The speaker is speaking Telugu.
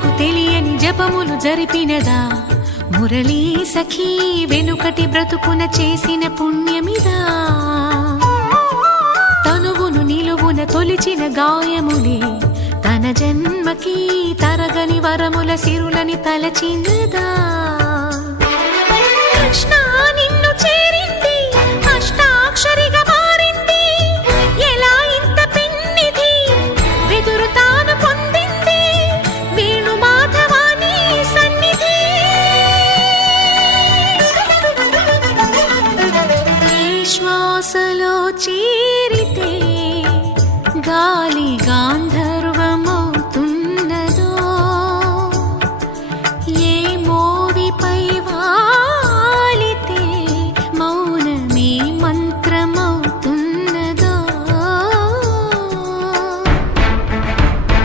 జనులకు తెలియని జపములు జరిపినదా మురళీ సఖీ వెనుకటి బ్రతుకున చేసిన పుణ్యమిదా తనువును నిలువున తొలిచిన గాయములే తన జన్మకి తరగని వరముల సిరులని తలచినదా కృష్ణాని